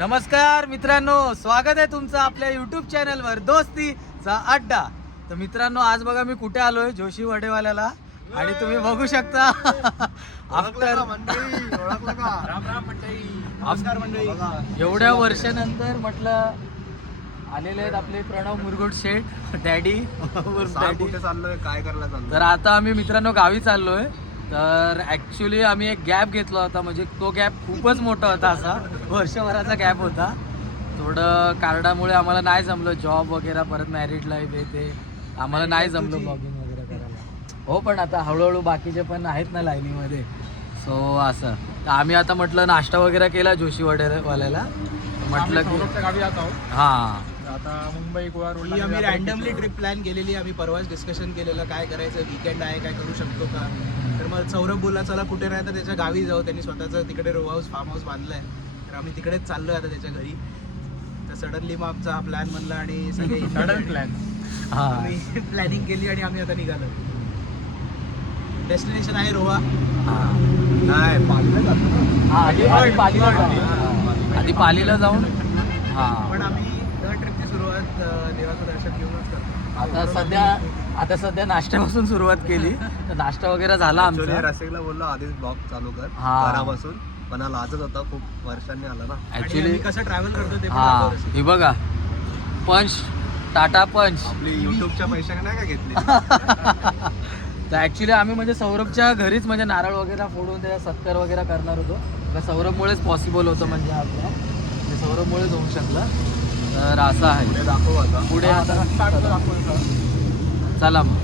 नमस्कार मित्रांनो, स्वागत आहे तुमचं आपल्या यूट्यूब चॅनलवर दोस्तीचा अड्डा. तर मित्रांनो, आज बघा मी कुठे आलोय, जोशी वडेवाल्याला. आणि तुम्ही बघू शकता आफ्टर एवढ्या वर्षानंतर म्हटलं आलेले आहेत आपले प्रणव मुरगुड शेठ डॅडी. कुठे चाललोय, काय करायला चाललोय? तर आता आम्ही मित्रांनो गावी चाललोय. तर ॲक्च्युली आम्ही एक गॅप घेतला होता, म्हणजे तो गॅप खूपच मोठा होता, असा वर्षभराचा गॅप होता. थोडं कार्डामुळे आम्हाला नाही जमलं, जॉब वगैरे, परत मॅरिड लाईफ आहे ते आम्हाला नाही जमलं ब्लॉगिंग वगैरे करायला. हो, पण आता हळूहळू बाकीचे पण आहेत ना लाईनीमध्ये. सो असं तर आम्ही आता म्हटलं नाश्ता वगैरे केला जोशी वडेवाल्याला. म्हटलं की गावी जात आहोत. हां, आता मुंबई गोवा रोड आम्ही रँडमली ट्रिप प्लॅन केलेली. आम्ही परवाच डिस्कशन केलेलं काय करायचं, वीकेंड आहे काय करू शकतो का. तर मग सौरभ बोलला चला कुठे नाही तर त्याच्या गावी जाऊ. त्यांनी स्वतःचं तिकडे रो हाऊस फार्म हाऊस बांधलाय. तर आम्ही तिकडेच चाललोय आता त्याच्या घरी. तर सडनली मग आमचा हा प्लॅन बनला आणि सगळे सडन प्लॅन. हां, आम्ही प्लॅनिंग केली आणि आम्ही आता निघालो. डेस्टिनेशन आहे रोहा. नाही, पालीला जातो ना. हां, आधी पालीला जाऊ. आधी पालीला जाऊन हां. पण आम्ही दर ट्रिपची सुरुवात देवाचं दर्शन घेऊनच करतो. आता सध्या नाश्त्यापासून सुरुवात केली. तर नाश्ता वगैरे झाला Actually आमचा. रसिकला बोललो आधीच ब्लॉग चालू कर हा. घरापासून, पण हा लाजत होता, खूप वर्षांनी आला ना. आणि ऍक्च्युली आम्ही कसं ट्रॅव्हल करतो ते पण हा, दाखवतो. हे बघा पंच, टाटा पंच. आपली युट्यूबच्या पैशाने नाही का घेतली? तर ॲक्च्युली आम्ही म्हणजे सौरभच्या घरीच म्हणजे नारळ वगैरे फोडून त्याचा सत्कार वगैरे करणार होतो. तर सौरभमुळेच पॉसिबल होतं, म्हणजे आपलं ते सौरभमुळेच होऊ शकलं. तर असं आहे. पुढे दाखव आता. पुढे आता चला मग.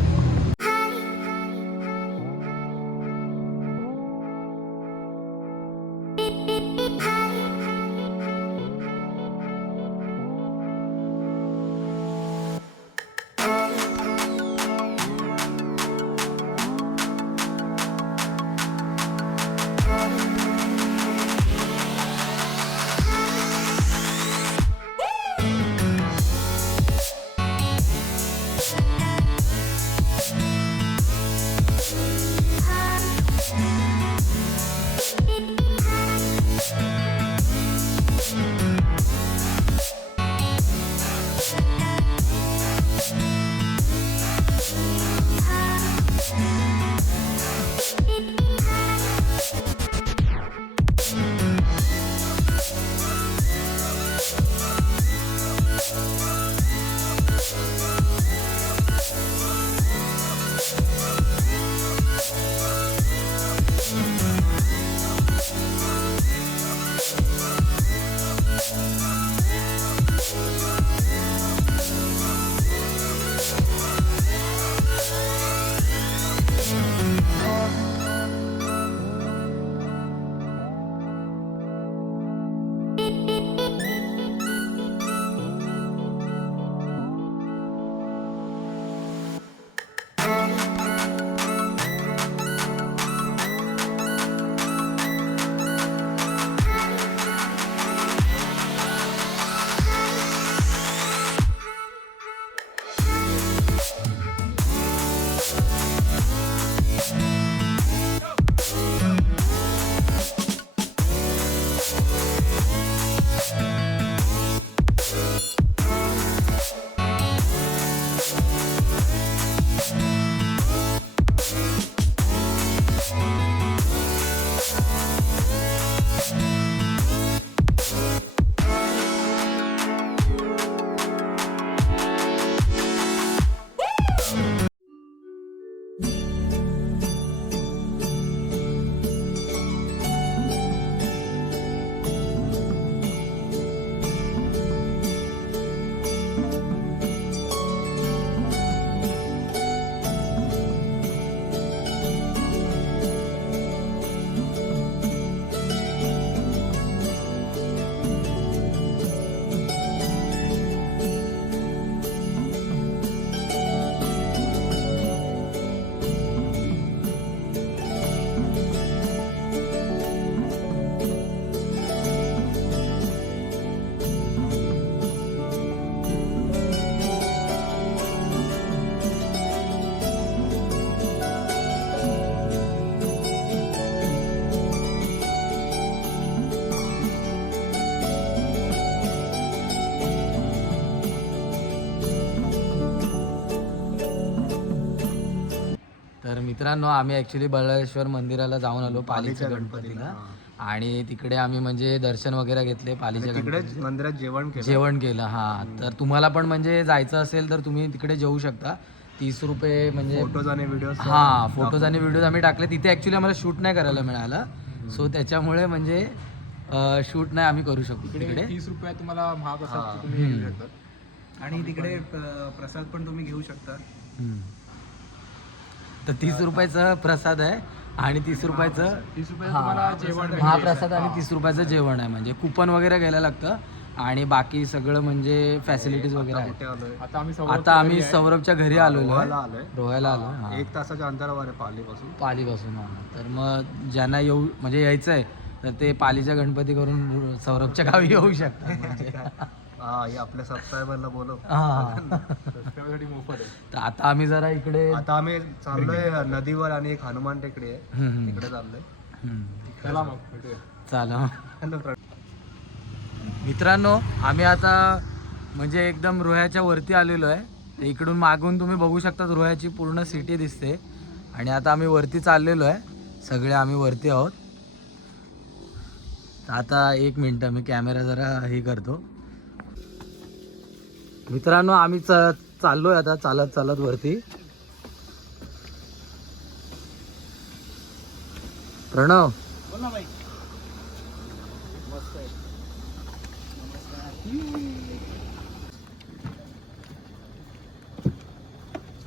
मित्रांनो आम्ही ॲक्च्युली बळेश्वर मंदिराला जाऊन आलो पालीच्या गणपतीला आणि तिकडे आम्ही म्हणजे दर्शन वगैरे घेतले पालीच्या तिकडे गणपतीचे. मंदिरात जेवण केलं. जेवण केलं हा. तर तुम्हाला पण म्हणजे जायचं असेल तर तुम्ही तिकडे जेवू शकता. 30 रुपये म्हणजे फोटोज आणि व्हिडिओ. हा फोटोज आणि व्हिडिओज आम्ही टाकले तिथे. ॲक्च्युली आम्हाला शूट नाही करायला मिळालं सो त्याच्यामुळे म्हणजे शूट नाही आम्ही करू शकतो तिकडे. 30 रुपयात तुम्हाला महाप्रसाद हा. तुम्ही घेऊ शकता. आणि तिकडे प्रसाद पण तुम्ही घेऊ शकता. तर 30 रुपयाचा प्रसाद आहे आणि 30 रुपयाचं 30 रुपयात हा. तुम्हाला जेवण महाप्रसाद आणि 30 रुपयाचं जेवण आहे. म्हणजे कुपन वगैरे घ्यायला लागतं आणि बाकी सगळं म्हणजे फॅसिलिटीज वगैरे आहेत. कुठे आलोय? आता आम्ही सौरभच्या घरी आलेलो आहे. रोहाला आलोय. रोहायला आलो हा. 1 तासाच्या अंतरावर आहे पालीपासून. पालीपासून हा. तर मग ज्यांना येऊ म्हणजे यायचं आहे तर ते पालीच्या गणपती करून सौरभच्या गावी येऊ शकतात म्हणजे. हा हे आपल्या सबस्क्रायबरला बोलव. हा. त्यासाठी मोफत आहे. तर आता आम्ही जरा इकडे आता आम्ही चाललोय नदीवर आणि एक हनुमान टेकडी आहे हम्म. तिकडे चाललोय. चला मग भेटूया. चालेल. मित्रांनो आम्ही आता म्हणजे एकदम रोह्याच्या वरती आलेलो आहे. तर इकडून मागून तुम्ही बघू शकता रोह्याची पूर्ण सिटी दिसते आणि आता आम्ही वरती चाललेलो आहे. सगळे आम्ही वरती आहोत. तर आता 1 मिनटं मी कॅमेरा जरा हे करतो. मित्रांनो आम्ही चाललोय आता चालत चालत वरती. प्रणव बोल ना बाई. मस्त आहे.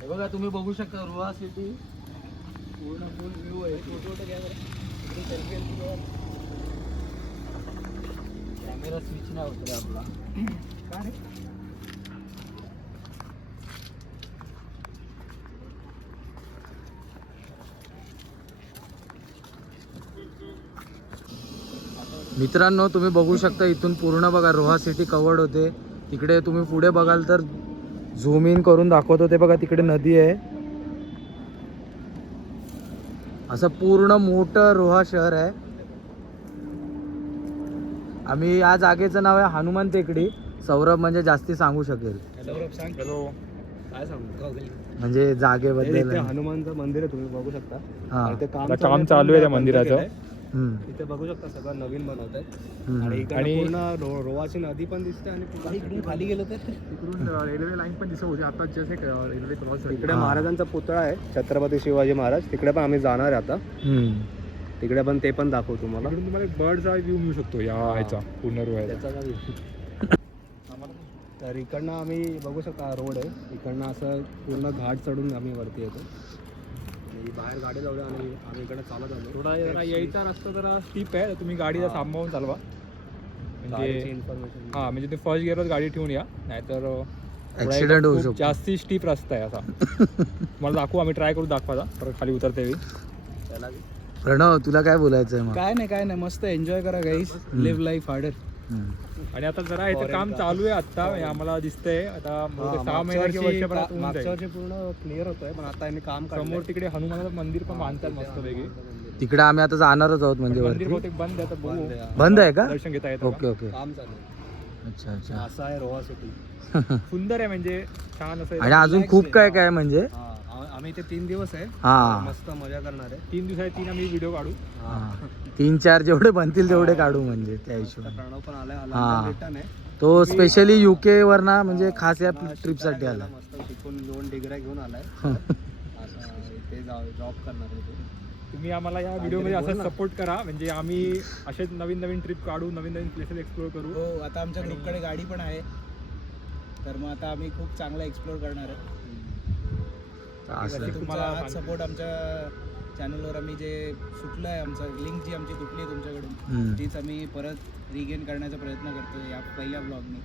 हे बघा तुम्ही बघू शकता रोहा सिटी पूर्ण फुल व्ह्यू आहे. फोटो घ्या कॅमेरा स्विच नाही होत रे आपला. काय रे? मित्रांनो तुम्ही बघू शकता इथून पूर्ण बघा रोहा सिटी कवर्ड होते. तिकडे तुम्ही पुढे बघाल तर झूम इन करून दाखवतो ते बघा तिकडे नदी आहे. असं पूर्ण मोठं रोहा शहर आहे. आम्ही या जागेचं नाव आहे हनुमान टेकडी. सौरभ म्हणजे जास्ती सांगू शकेल सौरभ सांग. हॅलो. काय सांगू? म्हणजे जागेबद्दल. हनुमानचं मंदिर आहे तुम्ही बघू शकता. हा. ते काम चालू आहे त्या मंदिराचं. इथे बघू शकता सगळं नवीन बनवत आहे. हम्म. आणि इकडे आणि- पूर्ण रोवाची नदी पण दिसते आणि इकडून खाली गेलो तर तिकडून रेल्वे लाईन पण दिसत होती. आता जस्ट एक रेल्वे क्रॉस झाली. इकडे महाराजांचा पुतळा आहे छत्रपती शिवाजी महाराज. तिकडे पण आम्ही जाणार आहे आता. हम्म. तिकडे पण ते पण दाखवू तुम्हाला. तिकडून तुम्हाला बर्डचा व्ह्यू मिळू शकतो या ह्याचा पूर्ण रोह्याचा. त्याचा काय तर इकडनं आम्ही बघू शकता रोड आहे. इकडनं असं पूर्ण घाट चढून आम्ही वरती येतो. आणि बाहेर गाडी लावली आणि आम्ही इकडे चालत आलो. थोडा जरा यायचा रस्ता जरा स्टीप आहे. तर तुम्ही गाडी जरा सांभाळून चालवा. म्हणजे इन्फॉर्मेशन हा म्हणजे ते फर्स्ट गिअरवर गाडी ठेवून या. नाहीतर ऍक्सिडेंट होऊ शकतो. जास्ती स्टीप रस्ता आहे असा. मला दाखवू आम्ही ट्राय करू दाखवायचा परत खाली उतरते वेळी. त्याला प्रणव तुला काय बोलायचं आहे मग? काय नाही मस्त एन्जॉय करा गाईस. Leave life harder. हम्म. आणि आता जरा याचं काम चालू आहे आता हे आम्हाला दिसतंय. आता बहुतेक 6 महिने किंवा वर्षभरात होऊन मागच्या जाईल. वर्षी पूर्ण क्लिअर होतोय पण आता यांनी काम समोर तिकडे हनुमानाचं मंदिर पण बांधतात मस्त वेगळी. तिकडे आम्ही आता जाणारच आहोत म्हणजे मंदिर वरती. बहुतेक बंद आहे. तर बघू बंद आहे का? दर्शन घेता येतं ओके ओके. काम चालू आहे. अच्छा अच्छा. असं आहे रोहा सिटी. का? सुंदर आहे म्हणजे छान असं आणि अजून खूप काय काय म्हणजे आम्ही इथे 3 दिवस आहे. हा. मस्त मजा करणार आहे. 3 दिवसाचे 3 आम्ही व्हिडिओ काढू. हा. 3-4 जेवढे बनतील तेवढे काढू म्हणजे त्या आता हिशोबाने. प्रणव पण आलाय. हा. रिटर्न आहे. तो स्पेशली UK वरना म्हणजे खास या ट्रिपसाठी आला. मस्त शिकून 2 डिग्र्या घेऊन आलाय. आता इथे जॉब करणार आहे तो. तुम्ही आम्हाला या व्हिडिओमध्ये असं सपोर्ट करा. म्हणजे आम्ही असेच नवीन नवीन ट्रिप काढू, नवीन नवीन प्लेसेस एक्सप्लोर करू. हो आता आमच्या ग्रुपकडे गाडी पण आहे. तर मग आता आम्ही खूप चांगला एक्सप्लोर करणार आहे. असं. तुमचा हाच सपोर्ट आमच्या चॅनलवर आम्ही जे सुटलं आहे आमचं लिंक जी आमची तुटली आहे तुमच्याकडून तीच आम्ही परत रिगेन करण्याचा प्रयत्न करतो या पहिल्या ब्लॉगने.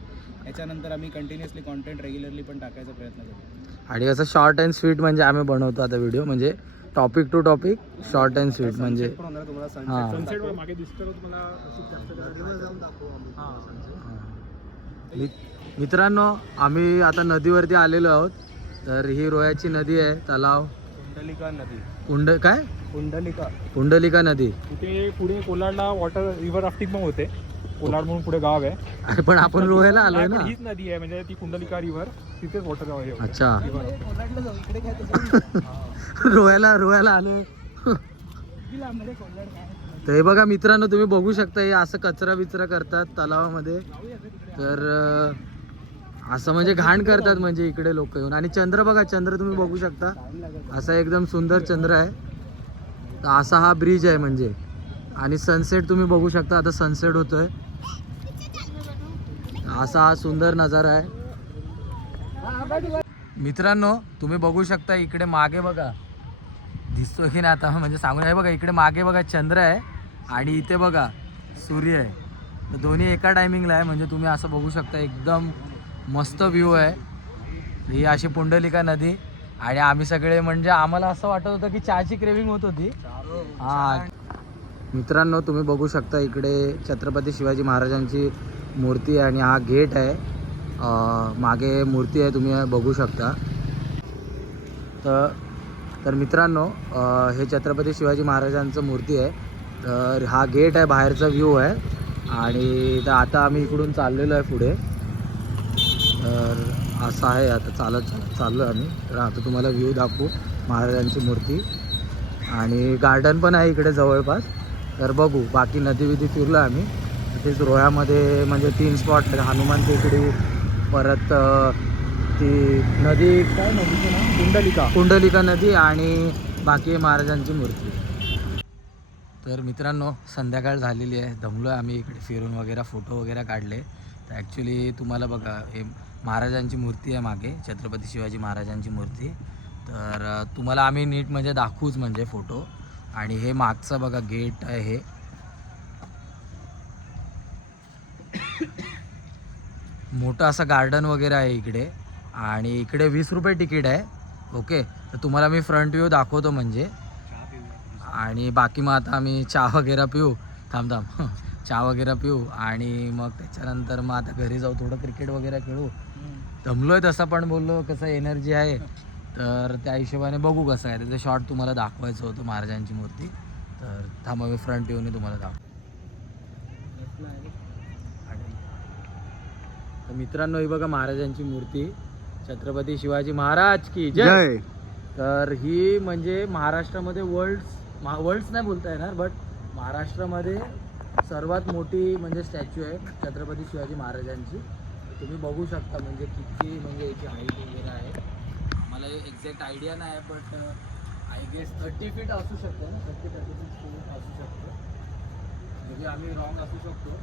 याच्यानंतर आम्ही कंटिन्युअसली कॉन्टेंट रेग्युलरली पण टाकायचा प्रयत्न करतो. आणि असं शॉर्ट अँड स्वीट म्हणजे आम्ही बनवतो आता व्हिडिओ म्हणजे topic to topic short and sweet म्हणजे पण होणार तुम्हाला हा. सनसेट मागे दिसतं तुम्हाला जास्त जाऊन दाखवू आम्ही. मित्रांनो आम्ही आता नदीवरती आलेलो आहोत. तर ही रोह्याची नदी आहे. तलाव कुंडलिका नदी. काय कुंडलिका. कुंडलिका नदी. तिथे पुढे कोलाडला वॉटर रिव्हर राफ्टिंग पण होते. कोलाड म्हणून पुढे गाव आहे. अरे पण आपण रोहायला आलोय नाही, ना. पण हीच नदी आहे म्हणजे ती कुंडलिका रिव्हर, तिथेच वॉटर आहे. अच्छा. कोल्हाडला जाऊ इकडे काय त्याच्या रोहायला आलोय. तर हे बघा मित्रांनो, तुम्ही बघू शकता हे असं कचरा बिचरा करतात तलावामध्ये. तर असं म्हणजे घाण करतात म्हणजे इकडे लोक येऊन. आणि चंद्र बघा, चंद्र तुम्ही बघू शकता असा एकदम सुंदर चंद्र आहे. तर असा हा ब्रिज आहे म्हणजे. आणि सनसेट तुम्ही बघू शकता, आता सनसेट होतोय. असा हा सुंदर नजारा आहे मित्रांनो. तुम्ही बघू शकता इकडे मागे बघा, दिसतोय की नाही आता म्हणजे सांगून आहे बघा. इकडे मागे बघा चंद्र आहे आणि इथे बघा सूर्य आहे. तर दोन्ही एका टायमिंगला आहे म्हणजे तुम्ही असं बघू शकता. एकदम मस्त व्ह्यू आहे. ही अशी पुंडलिका नदी. आणि आम्ही सगळे म्हणजे आम्हाला असं वाटत होतं की चहाची क्रेविंग होत होती. हा मित्रांनो, तुम्ही बघू शकता इकडे छत्रपती शिवाजी महाराजांची मूर्ती आहे आणि हा गेट आहे. मागे मूर्ती आहे, तुम्ही बघू शकता. तर मित्रांनो, हे छत्रपती शिवाजी महाराजांचं मूर्ती आहे. तर हा गेट आहे, बाहेरचा व्ह्यू आहे. आणि तर आता आम्ही इकडून चाललेलो आहे पुढे. तर असं आहे, आता चालत चाललो आम्ही. तर आता तुम्हाला व्ह्यू दाखवू महाराजांची मूर्ती. आणि गार्डन पण आहे इकडे जवळपास. तर बघू बाकी नदी विधी फिरलो आम्ही. तिथेच रोह्यामध्ये म्हणजे 3 स्पॉट, हनुमान टेकडी, परत ती नदी काय नदीचं नाव, कुंडलिका नदी, आणि बाकी महाराजांची मूर्ती. तर मित्रांनो, संध्याकाळ झालेली आहे, दमलो आहे आम्ही. इकडे फिरून वगैरे फोटो वगैरे काढले. तर ॲक्च्युली तुम्हाला बघा, हे महाराजांची मूर्ती आहे मागे, छत्रपती शिवाजी महाराजांची मूर्ती. तर तुम्हाला आम्ही नीट म्हणजे दाखवूच म्हणजे फोटो. आणि हे मागचं बघा गेट आहे हे. मोठं असं गार्डन वगैरे आहे इकडे. आणि इकडे 20 रुपये तिकीट आहे. ओके, तर तुम्हाला मी फ्रंट व्ह्यू दाखवतो म्हणजे. आणि बाकी मग आता आम्ही चहा वगैरे पिऊ. थांब चहा वगैरे पिऊ आणि मग त्याच्यानंतर मग आता घरी जाऊ, थोडं क्रिकेट वगैरे खेळू. दमलो आहे तसं, पण बोललो कसं एनर्जी आहे. तर त्या हिशोबाने बघू कसं आहे. त्याचं शॉर्ट तुम्हाला दाखवायचं होतं महाराजांची मूर्ती. तर थांबा मी फ्रंट व्ह्यूने तुम्हाला दाखवतो. तर मित्रांनो, ही बघा महाराजांची मूर्ती, छत्रपती शिवाजी महाराज की जय. तर ही म्हणजे महाराष्ट्रामध्ये वर्ल्ड्स नाही बोलता येणार, बट महाराष्ट्रामध्ये सर्वात मोठी म्हणजे स्टॅच्यू आहे छत्रपती शिवाजी महाराजांची. तुम्ही बघू शकता म्हणजे किती म्हणजे याची हाईट वगैरे आहे. मला एक्झॅक्ट आयडिया नाही, बट आय गेस 30 फीट असू शकतं ना, 30-36 फीट असू शकतं. म्हणजे आम्ही रॉंग असू शकतो.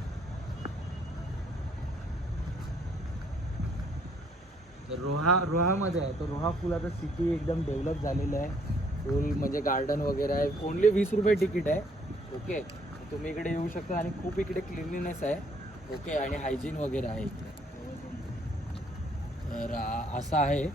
तर रोहामध्ये आहे. तर रोहा फुल आता सिटी एकदम डेव्हलप झालेलं आहे. फुल म्हणजे गार्डन वगैरे आहे. ओन्ली 20 रुपये तिकीट आहे. ओके, तुम्ही इकडे येऊ शकता. आणि खूप इकडे क्लिनलीनेस आहे. ओके, आणि हायजीन वगैरे आहे इकडे. तर असं आहे.